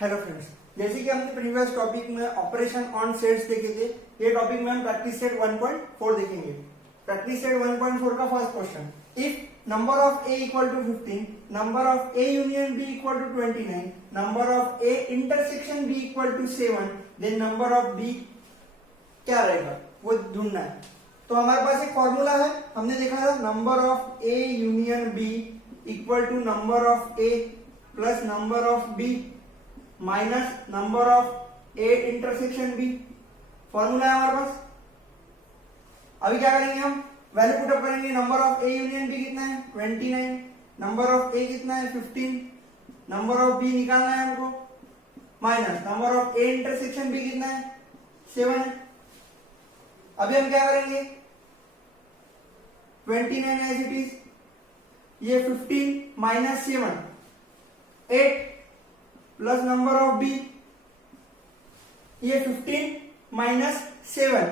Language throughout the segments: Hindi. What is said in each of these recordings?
हेलो फ्रेंड्स, जैसे कि हमने प्रीवियस टॉपिक में ऑपरेशन ऑन सेट्स देखे थे, ये टॉपिक में हम प्रैक्टिस सेट 1.4 देखेंगे। प्रैक्टिस सेट 1.4 का first question, if number of A equal to 15, number of A union B equal to 29, number of A intersection B equal to 7, then number of B क्या रहेगा वो ढूंढना है। तो हमारे पास एक फॉर्मूला है, हमने देखा था number of A union B equal to number of A plus number of B minus number of A intersection B. Formula है हमारे पास। अभी क्या करेंगे, हम वैल्यू पुट अप करेंगे। Number of A union B कितना है 29, नंबर ऑफ ए कितना है 15, नंबर ऑफ बी निकालना है हमको, minus number of A intersection B कितना है 7 है। अभी हम क्या करेंगे, 29 एज इट इज, ये 15 minus 7 8 plus number of B, ये 15 माइनस 7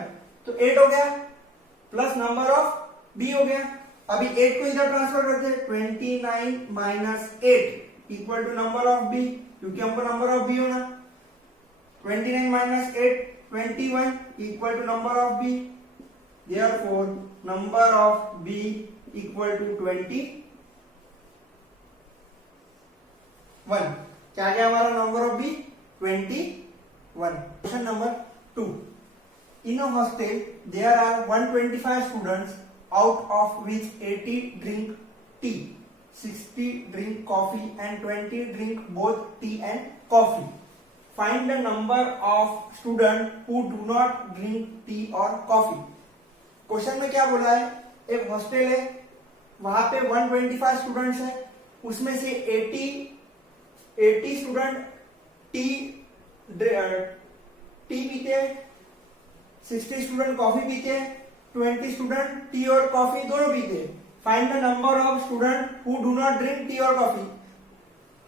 तो 8 हो गया, प्लस नंबर ऑफ बी हो गया। अभी 8 को इधर ट्रांसफर करते हैं, 29 minus 8 equal to number of B, क्योंकि हमको नंबर ऑफ बी होना। 29 minus 8 21 equal to number of B, therefore number of B equal to 21। क्या क्या हमारा number of B 21। Question number 2, in a hostel there are 125 students, out of which 80 drink tea, 60 drink coffee and 20 drink both tea and coffee. Find the number of students who do not drink tea or coffee. Question में क्या बोला है, एक हॉस्टल है, वहां पे 125 स्टूडेंट्स है, उसमें से 80 स्टूडेंट टी पीते हैं, 60 स्टूडेंट कॉफी पीते हैं, 20 स्टूडेंट टी और कॉफी दोनों पीते हैं। Find the number of student who do not drink tea और कॉफी।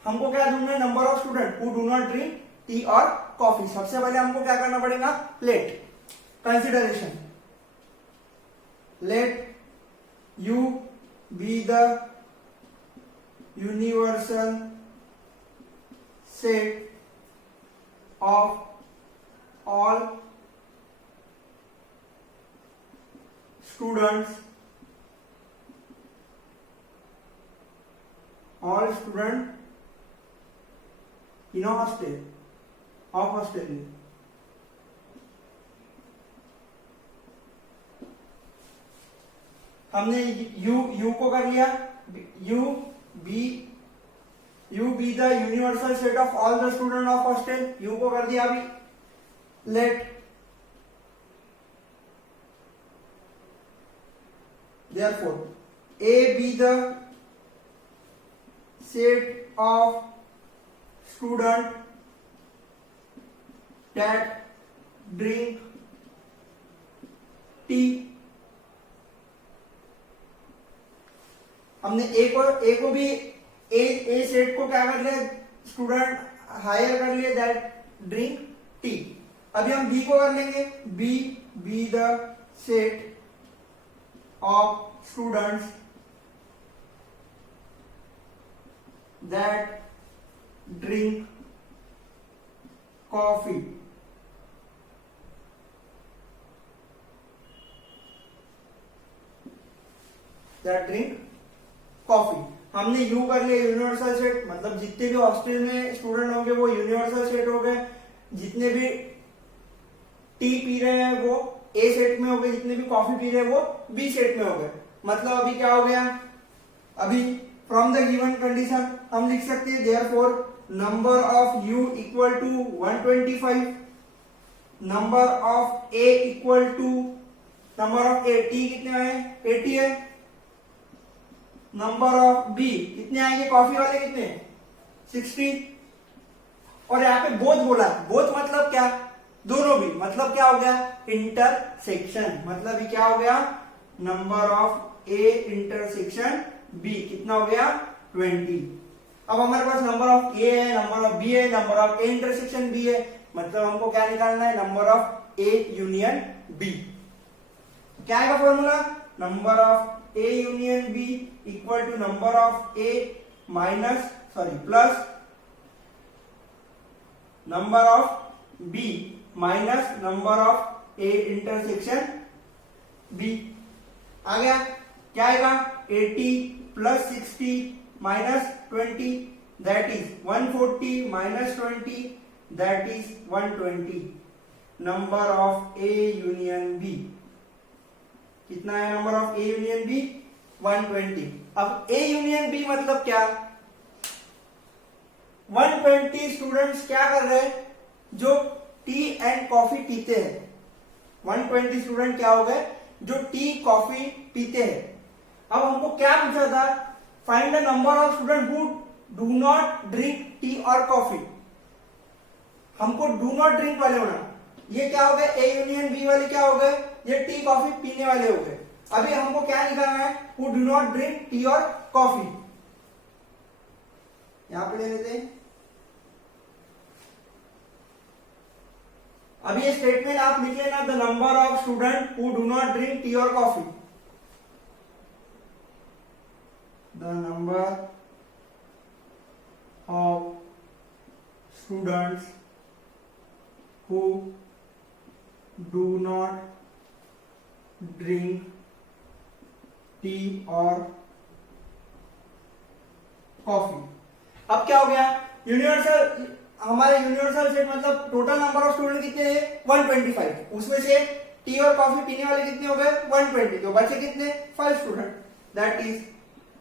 हमको क्या ढूंढना है, number of student who do not drink tea और कॉफी। सबसे पहले हमको क्या करना पड़ेगा, let consideration, let U be the universal set of all students in a hostel of hostel। हमने यू को कर लिया, U be the universal set of all the student of hostel, U को कर दिया। अभी let therefore A be the set of student that drink tea. हमने ए को भी ए सेट को क्या कर लिया, स्टूडेंट हायर कर लिया दैट ड्रिंक टी। अभी हम बी को कर लेंगे, B the set of students that drink coffee. That drink coffee. हमने यू कर लिया यूनिवर्सल सेट, मतलब जितने भी हॉस्टल में स्टूडेंट होंगे वो यूनिवर्सल सेट हो गए, जितने भी टी पी रहे हैं वो ए सेट में हो गए, जितने भी कॉफी पी रहे हैं वो बी सेट में हो गए। मतलब अभी क्या हो गया, अभी फ्रॉम द गिवन कंडीशन हम लिख सकते हैं therefore number of U equal to 125, number of A equal to number of A, tea कितने आए 80 है, नंबर ऑफ बी कितने आएंगे, कॉफी वाले कितने 60, और यहाँ पे बोथ बोला, बोथ मतलब क्या, दोनों भी, मतलब क्या हो गया इंटरसेक्शन, मतलब ये क्या हो गया number of A intersection B कितना हो गया 20। अब हमारे पास नंबर ऑफ ए है, नंबर ऑफ बी है, number of A intersection B है, मतलब हमको क्या निकालना है, number of A union B. क्या आएगा formula, number of A union B equal to number of A minus plus number of B minus number of A intersection B. आ गया, क्या आएगा 80 plus 60 minus 20 that is 140 minus 20 that is 120। Number of A union B कितना है? Number of A union B 120। अब ए यूनियन बी मतलब क्या? 120 स्टूडेंट्स क्या कर रहे हैं? जो टी एंड कॉफी पीते हैं। 120 स्टूडेंट क्या हो गए? जो टी कॉफी पीते हैं। अब हमको क्या पूछा था? Find the number of student who do not drink tea और कॉफी। हमको डू नॉट ड्रिंक वाले होना। ये क्या हो गए? ए यूनियन बी वाले क्या हो गए? ये टी कॉफी पीने वाले हो गए। अभी हमको क्या निकालना है? Who do not drink tea और कॉफी। यहां पे ले लेते हैं। अभी ये स्टेटमेंट आप लिख लेना, the number of student who do not drink tea और coffee. The number of students who do not drink tea और कॉफी। अब क्या हो गया? यूनिवर्सल, हमारे यूनिवर्सल सेट मतलब टोटल नंबर ऑफ स्टूडेंट कितने हैं? 125। उसमें से टी और कॉफी पीने वाले कितने हो गए? 120। तो बचे कितने? 5 student. That is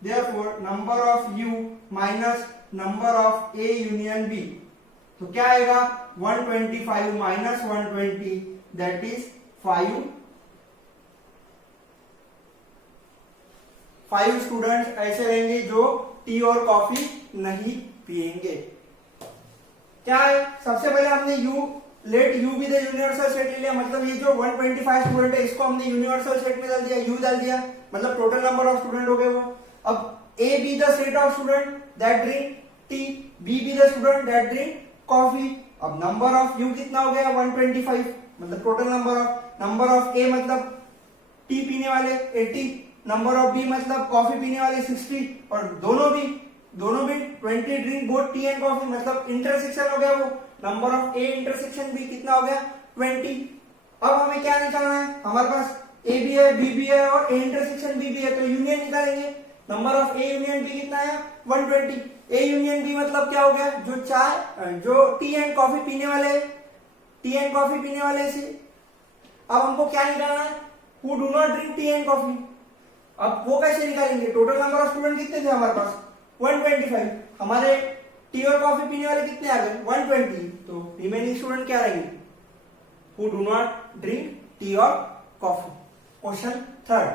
therefore number of U minus number of A union B. तो क्या आएगा? 125 माइनस 120 दैट इज 5 स्टूडेंट्स ऐसे रहेंगे जो टी और कॉफी नहीं पिएंगे। क्या है? सबसे पहले हमने you let U be the universal set ले लिया। मतलब ये जो 125 स्टूडेंट है इसको हमने यूनिवर्सल सेट में डाल दिया, यू डाल दिया, मतलब टोटल नंबर ऑफ स्टूडेंट हो गए वो। अब A be the set of student that drink tea, B be the student that drink coffee. अब नंबर ऑफ यू कितना हो गया? 125, मतलब टोटल नंबर ऑफ ए मतलब टी पीने वाले 80, नंबर ऑफ बी मतलब कॉफी पीने वाले 60, और दोनों भी 20 drink both tea and coffee, मतलब इंटरसेक्शन हो गया वो। Number of A intersection B कितना हो गया? 20। अब हमें क्या निकालना है? हमारे पास ए भी है, बी भी है और ए इंटरसेक्शन बी भी है, तो यूनियन निकालेंगे। Number of A union B कितना है? 120। ए यूनियन बी मतलब क्या हो गया? जो टी एंड कॉफी पीने वाले से। अब हमको क्या निकालना है? Who do not drink T and coffee. अब वो कैसे निकालेंगे? टोटल नंबर ऑफ स्टूडेंट कितने थे हमारे पास? 125। हमारे टी और कॉफी पीने वाले कितने आ गए? 120। तो रिमेनिंग स्टूडेंट क्या रहेंगे? Who do not drink tea और coffee. Question 3rd,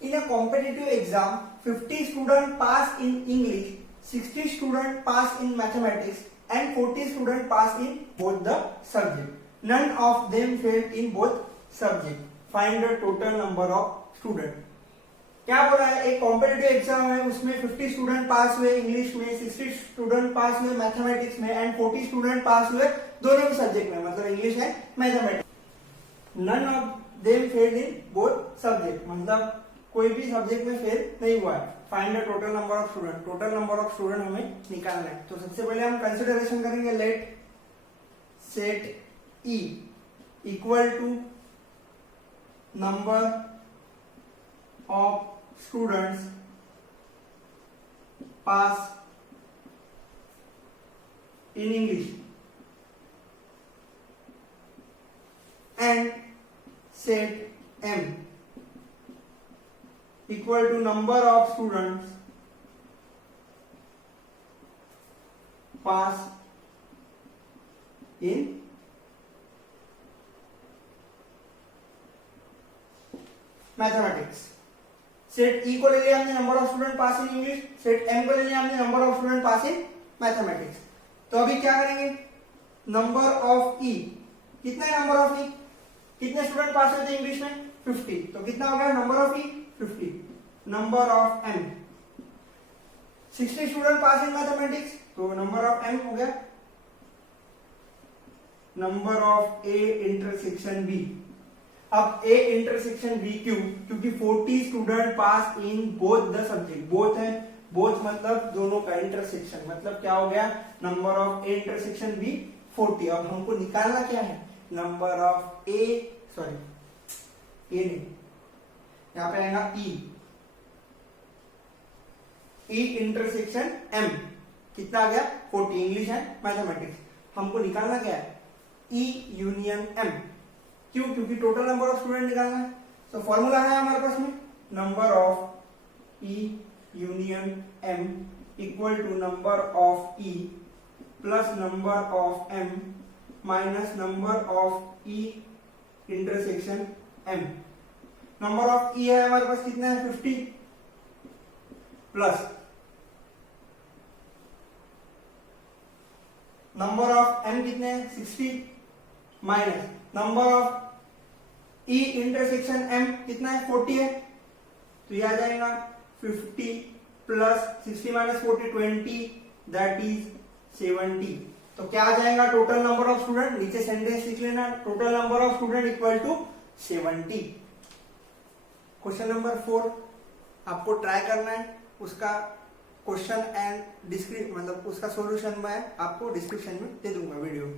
in a competitive exam 50 student pass in English, 60 student pass in mathematics and 40 students pass in both the subject. None of them failed in both subject. Find the total number of student. क्या बोला है? एक कॉम्पिटिटिव एग्जाम है, उसमें 50 स्टूडेंट पास हुए इंग्लिश में, 60 स्टूडेंट पास हुए मैथमेटिक्स में एंड 40 स्टूडेंट पास हुए दोनों भी सब्जेक्ट में, मतलब English and mathematics. None of them failed in both subject, मतलब कोई भी सब्जेक्ट में फेल नहीं हुआ है। Find the total number of student. Total number of student हमें निकालना है। तो सबसे पहले हम कंसिडरेशन करेंगे let set E equal to number of students pass in English and set M equal to number of students pass in mathematics. Set E को ले लिया हमने number of student pass in English, set M को ले लिया हमने number of student pass in mathematics. तो अभी क्या करेंगे? नंबर ऑफ ई कितना है? नंबर ऑफ ई कितने स्टूडेंट पास होते हैं इंग्लिश में? 50। तो कितना हो गया number of E? 50। Number of M 60 student pass in mathematics, तो नंबर ऑफ एम हो गया number of A intersection B. अब ए इंटरसेक्शन बी क्यों? क्योंकि 40 student pass in both the subject. Both है, बोथ मतलब दोनों का, इंटरसेक्शन मतलब क्या हो गया? Number of A intersection B 40। अब हमको निकालना क्या है, नंबर ऑफ ए नहीं, यहाँ पे आएगा ई इंटरसेक्शन एम, कितना आ गया 40। इंग्लिश है मैथमेटिक्स, हमको निकालना क्या है ई यूनियन एम। क्यों, क्योंकि टोटल नंबर ऑफ स्टूडेंट निकालना है। तो फॉर्मूला है हमारे पास में, number of E union M equal to number of E plus number of M minus number of E intersection M. Number of E है हमारे पास कितना है 50 प्लस नंबर ऑफ एम कितने हैं 60 minus number of E intersection M कितना है 40 है, तो ये आ जाएगा 50 प्लस 60 माइनस 40 20 दैट इज 70। तो क्या आ जाएगा टोटल नंबर ऑफ स्टूडेंट, नीचे सेंटेंस लिख लेना, total number of student equal to 70। Question number 4 आपको ट्राई करना है, उसका क्वेश्चन एंड मतलब उसका सॉल्यूशन मैं आपको डिस्क्रिप्शन में दे दूंगा वीडियो।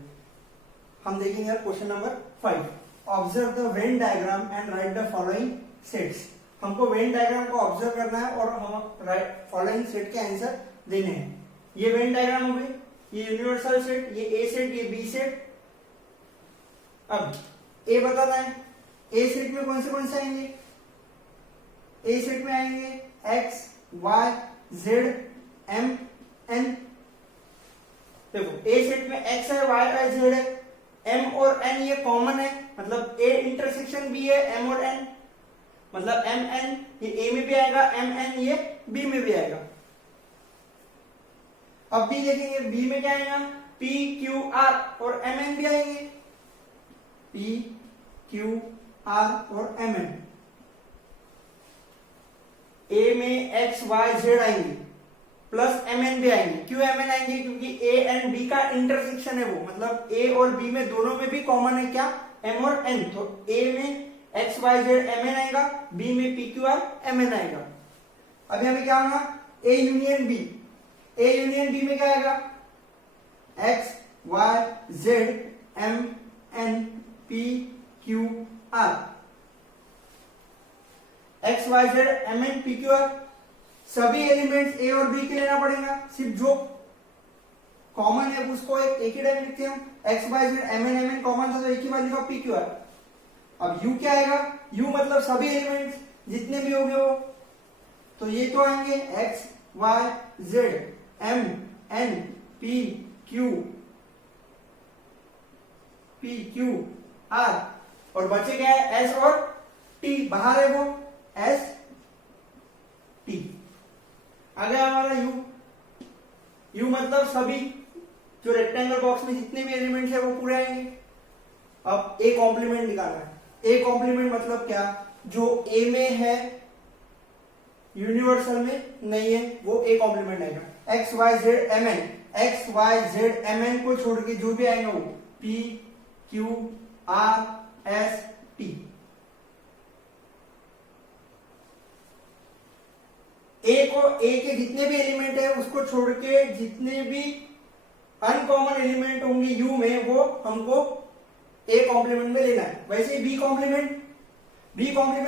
हम देखेंगे question number 5, observe the Venn diagram and right the following sets. हमको वेन डायग्राम को ऑब्जर्व करना है और हम फॉलोइंग सेट के आंसर देने हैं। ये वेन डायग्राम हो गई, ये यूनिवर्सल सेट, ये ए सेट, ये बी सेट। अब ए बताना है, ए सेट में कौन से आएंगे, ए सेट में आएंगे X Y Z M N. देखो ए सेट में एक्स है वाई है जेड है, एम और एन ये कॉमन है, मतलब ए इंटरसेक्शन बी है एम और एन, मतलब एम एन ये ए में भी आएगा, एम एन ये बी में भी आएगा। अब बी देखेंगे, बी में क्या आएगा पी क्यू आर और एम एन भी आएंगे, पी क्यू आर और एम एन। ए में एक्स वाई जेड आएंगे प्लस एम एन भी आएंगे। क्यों एम एन आएंगे, क्योंकि ए एंड बी का इंटरसेक्शन है वो, मतलब ए और बी में दोनों में भी कॉमन है क्या एम और एन, तो ए में X Y Z M N आएगा, बी में P Q R M N आएगा। अभी हमें क्या होगा A union B, A union B में क्या आएगा X Y Z M N P Q R, X Y Z M N P Q R. सभी एलिमेंट्स ए और बी के लेना पड़ेगा, सिर्फ जो कॉमन है उसको एक ही टाइम लिखते हैं हम, X Y Z M N common था तो एक ही बार लिखा पी क्यू आर। अब यू क्या आएगा, यू मतलब सभी एलिमेंट्स जितने भी होंगे वो, तो ये तो आएंगे X Y Z M N P Q R, और बचे क्या है एस और टी, बाहर है वो एस टी। आ गया हमारा यू, यू मतलब सभी जो रेक्टेंगल बॉक्स में जितने भी एलिमेंट्स है वो पूरे आएंगे। अब ए कॉम्प्लीमेंट निकालना है, ए कॉम्प्लीमेंट मतलब क्या, जो ए में है यूनिवर्सल में नहीं है वो ए कॉम्प्लीमेंट आएगा। X Y Z M N, X Y Z M N को छोड़ के जो भी आएगा वो P Q R S T. A को, ए के जितने भी एलिमेंट है उसको छोड़ के जितने भी अनकॉमन एलिमेंट होंगे यू में वो हमको ए कॉम्प्लीमेंट में लेना है। वैसे बी कॉम्प्लीमेंट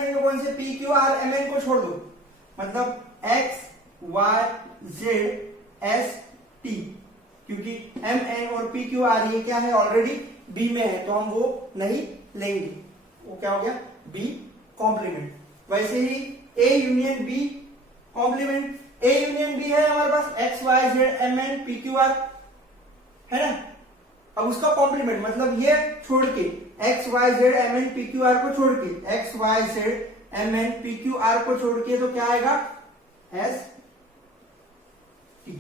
में कौन से P Q R M N को छोड़ दो, मतलब X Y Z S T, क्योंकि एम एन और पी क्यू आर ये क्या है ऑलरेडी बी में है तो हम वो नहीं लेंगे, वो क्या हो गया बी कॉम्प्लीमेंट। वैसे ही A union B complement, A union B है हमारे पास X Y Z M N P Q R है ना। अब उसका कॉम्प्लीमेंट मतलब ये छोड़ के X Y Z M N P Q R को छोड़ के, X Y Z M N P Q R को छोड़ के तो क्या आएगा एस टी।